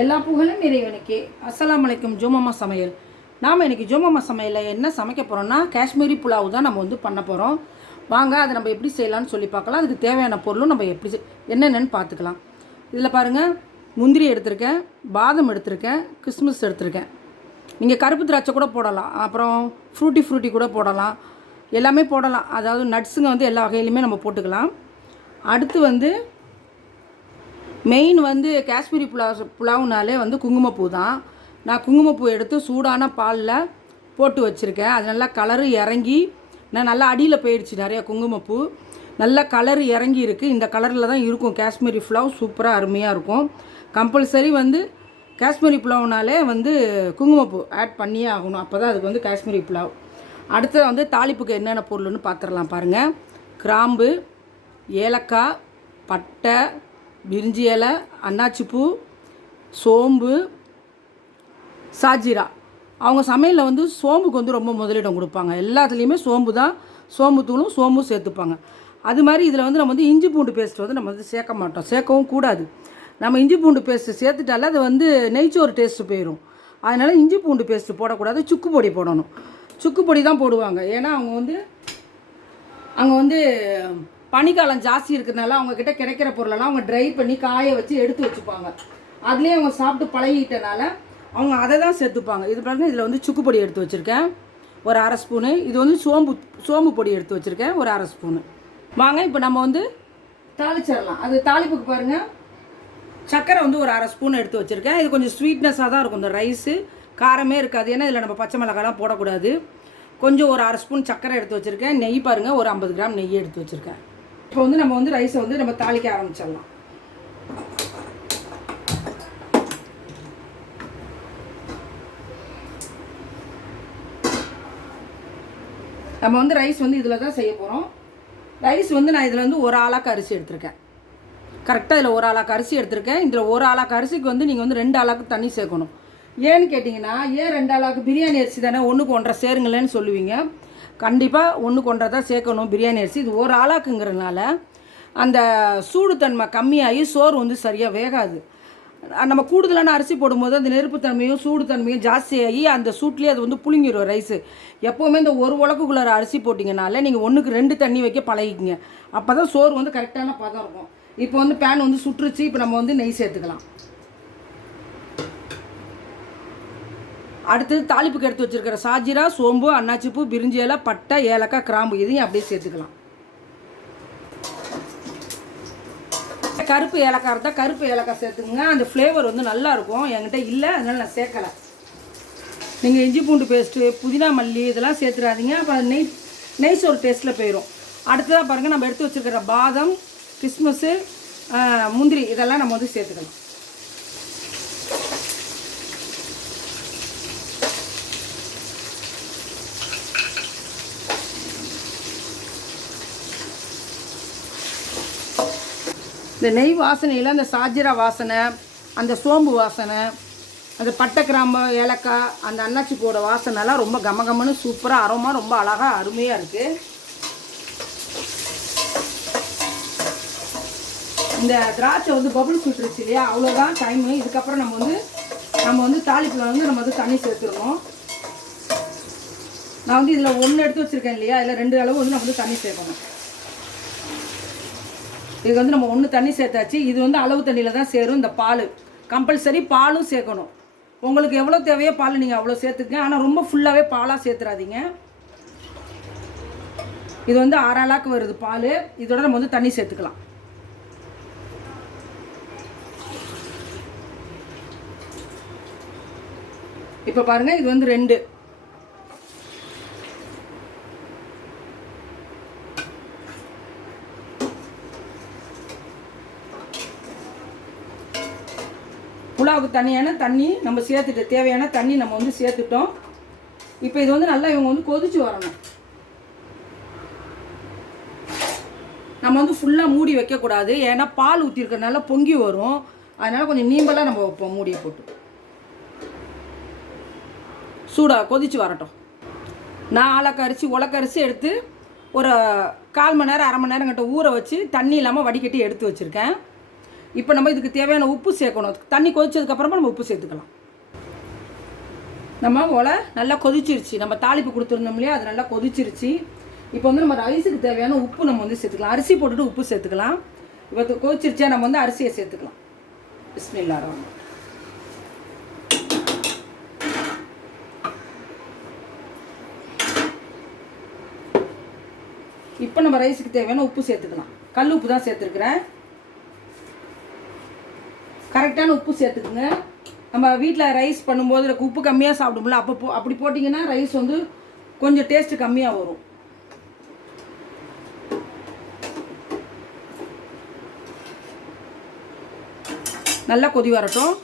எல்லா புகழும் இறைவனுக்கே. அஸ்லாம் அலைக்கும் ஜோமம்மா சமையல். நாம் இன்றைக்கி ஜோமம்மா சமையலில் என்ன சமைக்க போகிறோம்னா காஷ்மீரி புலாவ் தான் நம்ம வந்து பண்ண போகிறோம் வாங்க அதை நம்ம எப்படி செய்யலாம்னு சொல்லி பார்க்கலாம். அதுக்கு தேவையான பொருளும் நம்ம எப்படி என்னென்னு என்னென்னன்னு பார்த்துக்கலாம். இதில் பாருங்கள் முந்திரி எடுத்திருக்கேன் பாதம் எடுத்திருக்கேன் கிஸ்மிஸ் எடுத்திருக்கேன். நீங்கள் கருப்பு திராட்சை கூட போடலாம். அப்புறம் ஃப்ரூட்டி ஃப்ரூட்டி கூட போடலாம். எல்லாமே போடலாம். அதாவது நட்ஸுங்க வந்து எல்லா வகையிலுமே நம்ம போட்டுக்கலாம். அடுத்து வந்து மெயின் வந்து காஷ்மீரி புலாவ் புலாவுனாலே வந்து குங்குமப்பூ தான். நான் குங்குமப்பூ எடுத்து சூடான பாலில் போட்டு வச்சுருக்கேன். அது நல்லா கலரு இறங்கி நான் நல்லா அடியில் போயிடுச்சு நிறையா குங்குமப்பூ. நல்லா கலர் இறங்கி இருக்குது இந்த கலரில் தான் இருக்கும். காஷ்மீரி புலாவ் சூப்பராக அருமையாக இருக்கும். கம்பல்சரி வந்து காஷ்மீரி புலாவ்னாலே வந்து குங்குமப்பூ ஆட் பண்ணியே ஆகணும். அப்போ தான் அதுக்கு வந்து காஷ்மீரி புலாவ். அடுத்தது வந்து தாளிப்புக்கு என்னென்ன பொருள்னு பார்த்துடலாம் பாருங்கள் கிராம்பு ஏலக்காய் பட்டை பிரிஞ்சி இலை அன்னாச்சிப்பூ சோம்பு சாஜிரா. அவங்க சமையலில் வந்து சோம்புக்கு வந்து ரொம்ப முதலிடம் கொடுப்பாங்க. எல்லாத்துலேயுமே சோம்பு தான் சோம்பு தூளும் சோம்பும் சேர்த்துப்பாங்க. அது மாதிரி இதில் வந்து நம்ம வந்து இஞ்சி பூண்டு பேஸ்ட் வந்து நம்ம வந்து சேர்க்க மாட்டோம். சேர்க்கவும் கூடாது. நம்ம இஞ்சி பூண்டு பேஸ்ட்டு சேர்த்துட்டாலே அது வந்து நெய்ச்சோறு டேஸ்ட்டு போயிடும் அதனால் இஞ்சி பூண்டு பேஸ்ட்டு போடக்கூடாது சுக்கு பொடி போடணும். சுக்கு பொடி தான் போடுவாங்க. ஏன்னா அவங்க வந்து அங்கே வந்து பனிக்காலம் ஜாஸ்தி இருக்கிறதுனால அவங்க கிட்ட கிடைக்கிற பொருளெல்லாம் அவங்க ட்ரை பண்ணி காய வச்சு எடுத்து வச்சுப்பாங்க. அதுலேயே அவங்க சாப்பிட்டு பழகிட்டனால அவங்க அதை தான் சேர்த்துப்பாங்க. இது பாருங்க இதில் வந்து சுக்கு பொடி எடுத்து வச்சுருக்கேன். ஒரு அரை ஸ்பூனு. இது வந்து சோம்பு சோம்பு பொடி எடுத்து வச்சுருக்கேன். ஒரு அரை ஸ்பூனு. வாங்க இப்போ நம்ம வந்து தாளிச்சிடலாம். அது தாளிப்புக்கு பாருங்கள் சர்க்கரை வந்து ஒரு அரை ஸ்பூன் எடுத்து வச்சுருக்கேன். இது கொஞ்சம் ஸ்வீட்னஸாக தான் இருக்கும். இந்த ரைஸு காரமே இருக்காது. ஏன்னா இதில் நம்ம பச்சை மிளகாலாம் போடக்கூடாது. கொஞ்சம் ஒரு அரை ஸ்பூன் சர்க்கரை எடுத்து வச்சுருக்கேன். நெய் பாருங்கள் ஒரு ஐம்பது கிராம் நெய் எடுத்து வச்சுருக்கேன். இப்போ வந்து நம்ம வந்து ரைஸை வந்து நம்ம தாளிக்க ஆரம்பிச்சிடலாம். நம்ம வந்து ரைஸ் வந்து இதில் தான் செய்ய போகிறோம் ரைஸ் வந்து நான் இதில் வந்து ஒரு ஆளாக்கு அரிசி எடுத்திருக்கேன். கரெக்டாக இதில் ஒரு ஆளாக்கு அரிசி எடுத்திருக்கேன். இதில் ஒரு ஆளாக்கு அரிசிக்கு வந்து நீங்கள் வந்து ரெண்டு ஆளாக்கு தண்ணி சேர்க்கணும். ஏன்னு கேட்டிங்கன்னா ஏன் ரெண்டு ஆளாக்கு? பிரியாணி அரிசி தானே? ஒன்றுக்கு ஒன்றரை சேருங்களேன்னு சொல்லுவீங்க. கண்டிப்பாக ஒன்றுக்கு ஒன்றரை தான் சேர்க்கணும். பிரியாணி அரிசி. இது ஒரு ஆளாக்குங்கிறதுனால அந்த சூடுத்தன்மை கம்மியாகி சோறு வந்து சரியாக வேகாது. நம்ம கூடுதலான அரிசி போடும்போது அந்த நெருப்புத்தன்மையும் சூடுத்தன்மையும் ஜாஸ்தியாகி அந்த சூட்லேயே அது வந்து புழுங்கிடும் ரைஸு. எப்போவுமே இந்த ஒரு உலக்குக்குள்ளார அரிசி போட்டிங்கனால நீங்கள் ஒன்றுக்கு ரெண்டு தண்ணி வைக்க பழகிக்கிங்க. அப்போ தான் சோறு வந்து கரெக்டான பதம் இருக்கும். இப்போ வந்து பேன் வந்து சுற்றுச்சு. இப்போ நம்ம வந்து நெய் சேர்த்துக்கலாம். அடுத்தது தாளிப்புக்கு எடுத்து வச்சிருக்கிற சாஜிரா சோம்பு அன்னாச்சிப்பூ பிரிஞ்சி இலை பட்டை ஏலக்காய் கிராம்பு இதையும் அப்படியே சேர்த்துக்கலாம். கருப்பு ஏலக்காய் இருந்தால் கருப்பு ஏலக்காய் சேர்த்துக்குங்க. அந்த ஃப்ளேவர் வந்து நல்லாயிருக்கும் என்கிட்ட இல்லை அதனால் நான் சேர்க்கலை. நீங்கள் இஞ்சி பூண்டு பேஸ்ட்டு புதினா மல்லி இதெல்லாம் சேர்த்துடாதீங்க அப்போ நெய் நெய் சோறு டேஸ்ட்டில் போயிடும் அடுத்ததாக பாருங்கள் நம்ம எடுத்து வச்சிருக்கிற பாதம் கிறிஸ்மஸ்ஸு முந்திரி இதெல்லாம் நம்ம வந்து சேர்த்துக்கலாம். இந்த நெய் வாசனையில் அந்த சாஜிரா வாசனை அந்த சோம்பு வாசனை அந்த பட்டை கிராம்பு ஏலக்காய் அந்த அன்னாச்சி போட வாசனைலாம் ரொம்ப கமகமன்னு சூப்பராக அரோமா ரொம்ப அழகாக அருமையாக இருக்குது இந்த திராட்சை வந்து பபுள் சுட்டுருச்சு இல்லையா அவ்வளோதான் டைமு இதுக்கப்புறம் நம்ம வந்து நம்ம வந்து தாளிப்பில் வந்து நம்ம வந்து தண்ணி சேர்த்துருணும் நான் வந்து இதில் ஒன்று எடுத்து வச்சுருக்கேன் இல்லையா இதில் ரெண்டு அளவு வந்து நம்ம வந்து தண்ணி சேர்க்கணும். இது வந்து நம்ம ஒன்று தண்ணி சேர்த்தாச்சு. இது வந்து அளவு தண்ணியில் தான் சேரும். இந்த பால். கம்பல்சரி பாலும் சேர்க்கணும். உங்களுக்கு எவ்வளோ தேவையோ பால் நீங்கள் அவ்வளோ சேர்த்துக்கங்க. ஆனால் ரொம்ப ஃபுல்லாகவே பாலாக சேர்த்துறாதீங்க. இது வந்து ஆறாளாக்கு வருது பால். இதோட நம்ம வந்து தண்ணி சேர்த்துக்கலாம். இப்போ பாருங்கள் இது வந்து ரெண்டு. புலாவுக்கு தனியான தண்ணி நம்ம சேர்த்துட்டு தேவையான தண்ணி நம்ம வந்து சேர்த்துட்டோம். இப்போ இது வந்து நல்லா இவங்க வந்து கொதிச்சு வரணும். நம்ம வந்து ஃபுல்லாக மூடி வைக்கக்கூடாது. ஏன்னா பால் ஊற்றிருக்கிறதுனால பொங்கி வரும். அதனால் கொஞ்சம் நீம்பலாக நம்ம வைப்போம் மூடியை போட்டு. சூடாக கொதிச்சு வரட்டும். நான் ஆலக்கரிசி உலக்கரிசி எடுத்து ஒரு கால் மணி நேரம் அரை மணி நேரம் கிட்ட ஊற வச்சு தண்ணி இல்லாமல் வடிகட்டி எடுத்து வச்சுருக்கேன். இப்போ நம்ம இதுக்கு தேவையான உப்பு சேர்க்கணும். தண்ணி கொதிச்சதுக்கப்புறமா நம்ம உப்பு சேர்த்துக்கலாம். நம்ம ஒலை நல்லா கொதிச்சிருச்சு. நம்ம தாளிப்பு கொடுத்துருந்தோம் இல்லையா? அது நல்லா கொதிச்சிருச்சு. இப்போ வந்து நம்ம ரைஸுக்கு தேவையான உப்பு நம்ம வந்து சேர்த்துக்கலாம். அரிசி போட்டுட்டு உப்பு சேர்த்துக்கலாம். இப்போ கொதிச்சிருச்சா நம்ம வந்து அரிசியை சேர்த்துக்கலாம். பிஸ்மில்லா ரஹ்மான். இப்போ நம்ம ரைஸுக்கு தேவையான உப்பு சேர்த்துக்கலாம். கல் உப்பு தான் சேர்த்துருக்குறேன். கரெக்டான உப்பு சேர்த்துக்குங்க. நம்ம வீட்டில் ரைஸ் பண்ணும்போது உப்பு கம்மியாக சாப்பிடும்ல அப்போ போ அப்படி போட்டிங்கன்னா ரைஸ் வந்து கொஞ்சம் டேஸ்ட்டு கம்மியாக வரும். நல்லா கொதி வரட்டும்.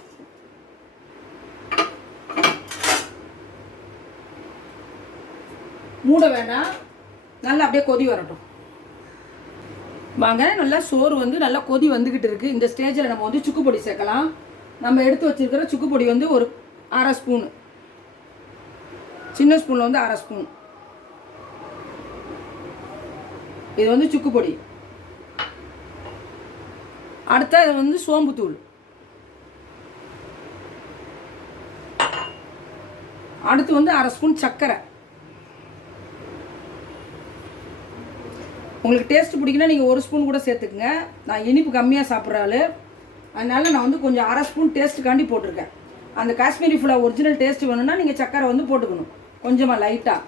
மூட வேண்டாம். நல்லா அப்படியே கொதி வரட்டும். வாங்க நல்லா சோறு வந்து நல்லா கொதி வந்துக்கிட்டு இருக்குது இந்த ஸ்டேஜில் நம்ம வந்து சுக்கு பொடி சேர்க்கலாம். நம்ம எடுத்து வச்சிருக்கிற சுக்கு பொடி வந்து ஒரு அரை ஸ்பூனு சின்ன ஸ்பூனில் வந்து அரை ஸ்பூன் இது வந்து சுக்கு பொடி. அடுத்த இது வந்து சோம்புத்தூள் அடுத்து வந்து அரை ஸ்பூன் சர்க்கரை உங்களுக்கு டேஸ்ட் பிடிக்குன்னா நீங்கள் ஒரு ஸ்பூன் கூட சேர்த்துக்குங்க. நான் இனிப்பு கம்மியாக சாப்பிட்ற ஆள். அதனால் நான் வந்து கொஞ்சம் அரை ஸ்பூன் டேஸ்ட்டுக்காண்டி போட்டிருக்கேன். அந்த காஷ்மீரி புலாவ் ஒரிஜினல் டேஸ்ட் வேணும்னா நீங்கள் சக்கரை வந்து போட்டுக்கணும். கொஞ்சமாக லைட்டாக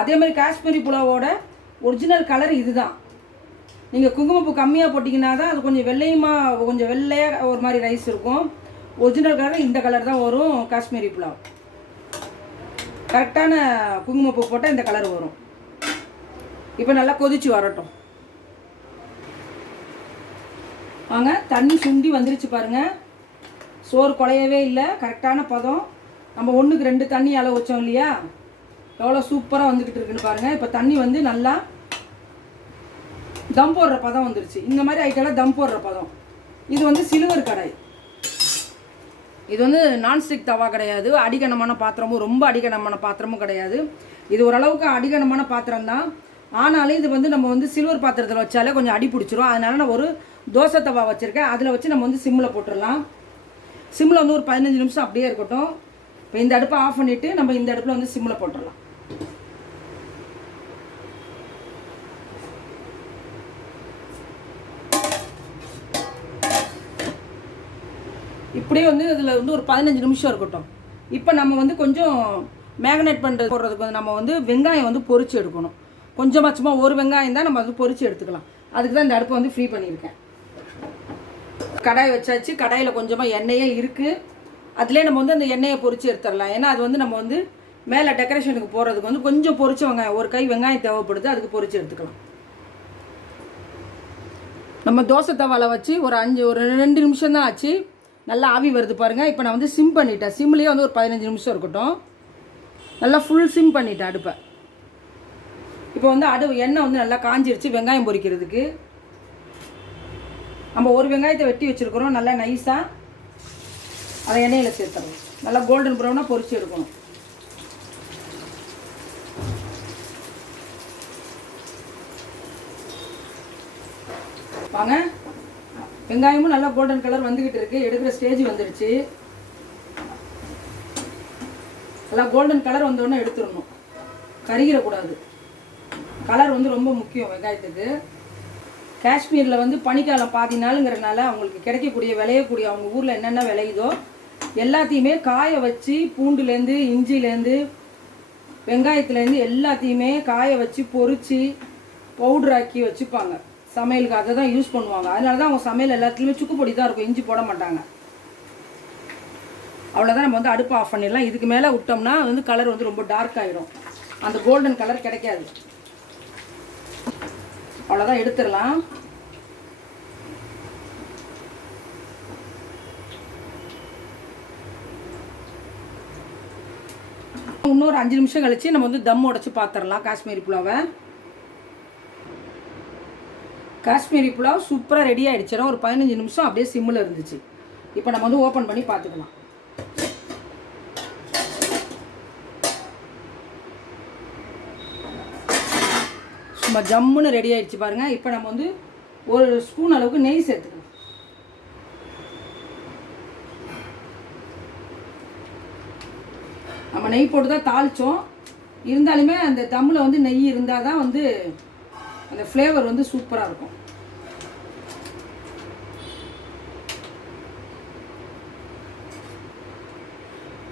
அதே மாதிரி காஷ்மீரி புலாவோட ஒரிஜினல் கலர் இதுதான். நீங்கள் குங்குமப்பூ கம்மியாக போட்டிங்கன்னா தான் அது கொஞ்சம் வெள்ளையுமா கொஞ்சம் வெள்ளையாக ஒரு மாதிரி ரைஸ் இருக்கும். ஒரிஜினல் கலர் இந்த கலர் தான் வரும் காஷ்மீரி புலாவ். கரெக்டான குங்குமப்பூ போட்டால் இந்த கலர் வரும். இப்போ நல்லா கொதிச்சு வரட்டும். வாங்க தண்ணி சுண்டி வந்துருச்சு பாருங்க. சோறு குலையவே இல்லை கரெக்டான பதம். நம்ம ஒன்றுக்கு ரெண்டு தண்ணி அளவு வச்சோம் இல்லையா? எவ்வளோ சூப்பராக வந்துக்கிட்டு இருக்குன்னு பாருங்கள் இப்போ தண்ணி வந்து நல்லா தம் போடுற பதம் வந்துருச்சு. இந்த மாதிரி ஐட்டெல்லாம் தம் போடுற பதம். இது வந்து சிலுவர் கடாய் இது வந்து நான்ஸ்டிக் தவா கிடையாது. அடிகனமான பாத்திரமும் ரொம்ப அடிகனமான பாத்திரமும் கிடையாது. இது ஓரளவுக்கு அடிகனமான பாத்திரம் தான் ஆனாலும் இது வந்து நம்ம வந்து சில்வர் பாத்திரத்தில் வச்சாலே கொஞ்சம் அடி பிடிச்சிரும். அதனால நான் ஒரு தோசை தவா வச்சுருக்கேன். அதில் வச்சு நம்ம வந்து சிம்மில் போட்டுடலாம். சிம்மில் வந்து ஒரு பதினஞ்சு நிமிஷம் அப்படியே இருக்கட்டும். இப்போ இந்த அடுப்பை ஆஃப் பண்ணிவிட்டு நம்ம இந்த அடுப்பில் வந்து சிம்மில் போட்டுடலாம். இப்படியே வந்து இதில் வந்து ஒரு பதினஞ்சு நிமிஷம் இருக்கட்டும். இப்போ நம்ம வந்து கொஞ்சம் மேக்னேட் பண்ணுறது போடுறதுக்கு வந்து நம்ம வந்து வெங்காயம் வந்து பொறிச்சு எடுக்கணும். கொஞ்சமாக சும்மா ஒரு வெங்காயம் தான் நம்ம வந்து பொறிச்சு எடுத்துக்கலாம். அதுக்கு தான் இந்த அடுப்பை வந்து ஃப்ரீ பண்ணியிருக்கேன். கடாய் வச்சாச்சு. கடாயில் கொஞ்சமாக எண்ணெயே இருக்குது அதிலே நம்ம வந்து அந்த எண்ணெயை பொறிச்சு எடுத்துடலாம். ஏன்னா அது வந்து நம்ம வந்து மேலே டெக்கரேஷனுக்கு போடுறதுக்கு வந்து கொஞ்சம் பொறிச்ச வெங்காயம் ஒரு கை வெங்காயம் தேவைப்படுது அதுக்கு பொறிச்சு எடுத்துக்கலாம். நம்ம தோசை தவாவில் வச்சு ஒரு அஞ்சு ஒரு ரெண்டு நிமிஷம் தான் ஆச்சு. நல்லா ஆவி வருது பாருங்கள் இப்போ நான் வந்து சிம் பண்ணிட்டேன். சிம்லேயே வந்து ஒரு பதினஞ்சு நிமிஷம் இருக்கட்டும். நல்லா ஃபுல் சிம் பண்ணிட்டேன் அடுப்பை. இப்போ வந்து அடு எண்ணெய் வந்து நல்லா காஞ்சிருச்சு வெங்காயம் பொரிக்கிறதுக்கு. நம்ம ஒரு வெங்காயத்தை வெட்டி வச்சுருக்குறோம் நல்லா நைஸாக அதை எண்ணெயில் சேர்த்துறோம் நல்லா கோல்டன் ப்ரௌனாக பொரிச்சு எடுக்கணும். வாங்க. வெங்காயமும் நல்லா கோல்டன் கலர் வந்துக்கிட்டு இருக்கு. எடுக்கிற ஸ்டேஜ் வந்துடுச்சு நல்லா கோல்டன் கலர் வந்தோடனே எடுத்துடணும். கருகிடக்கூடாது. கலர் வந்து ரொம்ப முக்கியம் வெங்காயத்துக்கு. காஷ்மீரில் வந்து பனிக்காலம் பாதி நாளுங்கிறனால அவங்களுக்கு கிடைக்கக்கூடிய விளையக்கூடிய அவங்க ஊரில் என்னென்ன விளையுதோ எல்லாத்தையுமே காய வச்சு பூண்டுலேருந்து இஞ்சிலேருந்து வெங்காயத்துலேருந்து எல்லாத்தையுமே காய வச்சு பொரிச்சு பவுட்ராக்கி வச்சுப்பாங்க. சமையலுக்கு அதை தான் யூஸ் பண்ணுவாங்க. அதனால தான் அவங்க சமையல் எல்லாத்துலேயுமே சுக்குப்பொடி தான் இருக்கும். இஞ்சி போட மாட்டாங்க. அவ்வளோதான் நம்ம வந்து அடுப்பு ஆஃப் பண்ணிடலாம். இதுக்கு மேலே விட்டோம்னா வந்து கலர் வந்து ரொம்ப டார்க் ஆகிடும் அந்த கோல்டன் கலர் கிடைக்காது. அவ்வளோதான் எடுத்துடலாம். இன்னொரு அஞ்சு நிமிஷம் கழிச்சு நம்ம வந்து தம் உடச்சி பார்த்துடலாம் காஷ்மீரி புலாவை. காஷ்மீரி புலாவ் சூப்பராக ரெடி ஆகிடுச்சுனா ஒரு பதினஞ்சு நிமிஷம் அப்படியே சிம்மில் இருந்துச்சு. இப்போ நம்ம வந்து ஓப்பன் பண்ணி பார்த்துக்கலாம். நம்ம ஜம்முன்னு ரெடி ஆகிடுச்சு பாருங்கள் இப்போ நம்ம வந்து ஒரு ஸ்பூன் அளவுக்கு நெய் சேர்த்துக்கலாம் நம்ம நெய் போட்டு தான் தாளித்தோம் இருந்தாலுமே அந்த தம்மில் வந்து நெய் இருந்தால் தான் வந்து அந்த ஃப்ளேவர் வந்து சூப்பராக இருக்கும்.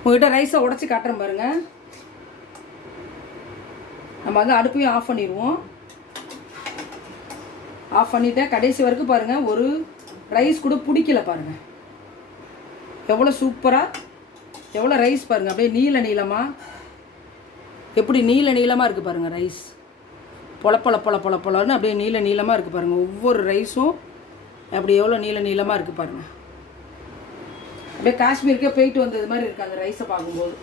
உங்கள்கிட்ட ரைஸை உடச்சி காட்டுறேன் பாருங்கள் நம்ம வந்து அடுப்பையும் ஆஃப் பண்ணிடுவோம். ஆஃப் பண்ணிவிட்டேன் கடைசி வரைக்கும் பாருங்கள் ஒரு ரைஸ் கூட பிடிக்கல பாருங்கள் எவ்வளோ சூப்பராக எவ்வளோ ரைஸ் பாருங்கள் அப்படியே நீல நீளமாக எப்படி நீல நீளமாக இருக்குது பாருங்கள் ரைஸ் பொல பொல பொல பொல பொலன்னு அப்படியே நீல நீளமாக இருக்குது பாருங்கள் ஒவ்வொரு ரைஸும் அப்படி எவ்வளோ நீல நீளமாக இருக்குது பாருங்கள் அப்படியே காஷ்மீருக்கே போயிட்டு வந்தது மாதிரி இருக்குது அந்த ரைஸை பார்க்கும்போது.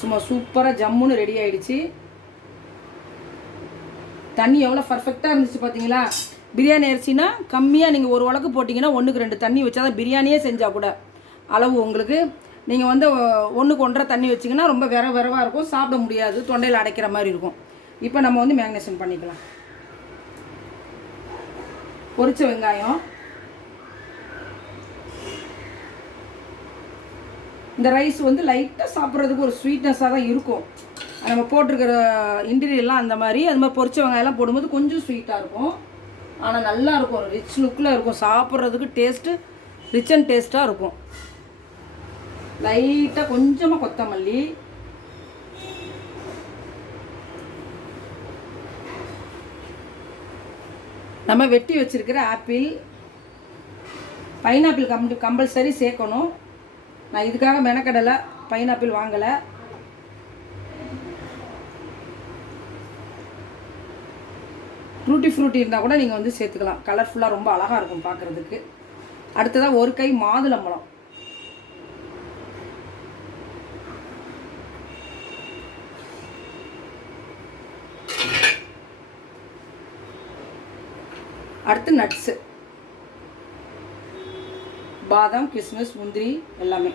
சும்மா சூப்பராக ஜம்முன்னு ரெடி ஆகிடுச்சி தண்ணி எவ்வளோ பர்ஃபெக்டாக இருந்துச்சு பார்த்தீங்களா பிரியாணி அரிசினா கம்மியாக நீங்கள் ஒரு உலக்கு போட்டிங்கன்னா ஒன்றுக்கு ரெண்டு தண்ணி வச்சா தான் பிரியாணியே செஞ்சால் கூட அளவு உங்களுக்கு. நீங்கள் வந்து ஒன்றுக்கு ஒன்றரை தண்ணி வச்சிங்கன்னா ரொம்ப விர விரவாக இருக்கும் சாப்பிட முடியாது தொண்டையில் அடைக்கிற மாதிரி இருக்கும். இப்போ நம்ம வந்து மேக்னேஷன் பண்ணிக்கலாம். பொரிச்ச வெங்காயம். இந்த ரைஸ் வந்து லைட்டாக சாப்பிட்றதுக்கு ஒரு ஸ்வீட்னஸாக தான் இருக்கும். நம்ம போட்டிருக்கிற இன்டீரியர்லாம் அந்த மாதிரி அது மாதிரி பொரிச்ச வெங்காயம்லாம் போடும்போது கொஞ்சம் ஸ்வீட்டாக இருக்கும். ஆனால் நல்லா இருக்கும் ரிச் லுக்கில் இருக்கும். சாப்பிட்றதுக்கு டேஸ்ட்டு ரிச் அண்ட் டேஸ்ட்டாக இருக்கும். லைட்டாக கொஞ்சமாக கொத்தமல்லி. நம்ம வெட்டி வச்சிருக்கிற ஆப்பிள் பைனாப்பிள் கம் கம்பல்சரி சேர்க்கணும். நான் இதுக்காக மெனக்கடலை பைனாப்பிள் வாங்கலை. ஃப்ரூட்டி ஃப்ரூட்டி இருந்தால் கூட நீங்கள் வந்து சேர்த்துக்கலாம். கலர்ஃபுல்லாக ரொம்ப அழகாக இருக்கும் பார்க்குறதுக்கு அடுத்ததாக ஒரு கை மாதுளம்பழம் அடுத்து நட்ஸு பாதாம் கிஸ்மிஸ் முந்திரி எல்லாமே.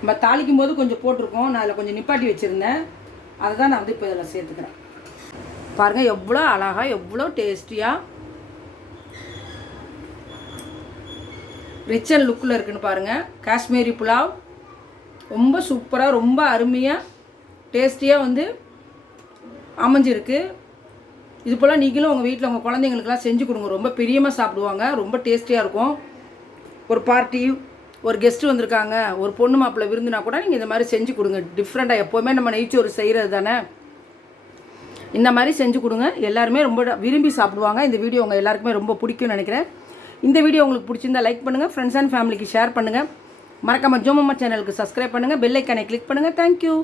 நம்ம தாளிக்கும் போது கொஞ்சம் போட்டிருக்கோம். நான் அதில் கொஞ்சம் நிப்பாட்டி வச்சுருந்தேன். அதை தான் நான் வந்து இப்போ இதில் சேர்த்துக்கிறேன். பாருங்கள் எவ்வளோ அழகாக எவ்வளோ டேஸ்டியாக ரிச் அண்ட் லுக்கில் இருக்குன்னு பாருங்கள் காஷ்மீரி புலாவ். ரொம்ப சூப்பராக ரொம்ப அருமையாக டேஸ்டியாக வந்து அமைஞ்சிருக்கு. இது போல் நீங்களும் உங்கள் வீட்டில் உங்கள் குழந்தைங்களுக்குலாம் செஞ்சு கொடுங்க. ரொம்ப பிரியமாக சாப்பிடுவாங்க ரொம்ப டேஸ்டியாக இருக்கும். ஒரு பார்ட்டி ஒரு கெஸ்ட்டு வந்திருக்காங்க ஒரு பொண்ணு மாப்பிள்ளை விருந்துனா கூட நீங்கள் இந்த மாதிரி செஞ்சு கொடுங்க. டிஃப்ரெண்ட்டாக எப்போவுமே நம்ம நெய்ச்சோறு செய்கிறது தானே. இந்த மாதிரி செஞ்சு கொடுங்க. எல்லாருமே ரொம்ப விரும்பி சாப்பிடுவாங்க. இந்த வீடியோ உங்கள் எல்லாருக்குமே ரொம்ப பிடிக்கும்னு நினைக்கிறேன். இந்த வீடியோ உங்களுக்கு பிடிச்சிருந்தா லைக் பண்ணுங்கள் ஃப்ரெண்ட்ஸ் அண்ட் ஃபேமிலிக்கு ஷேர் பண்ணுங்கள் மறக்காமல் ஜோமம்மா சேனலுக்கு சப்ஸ்கிரைப் பண்ணுங்கள் பெல்லைக்கானை கிளிக் பண்ணுங்கள் தேங்க்யூ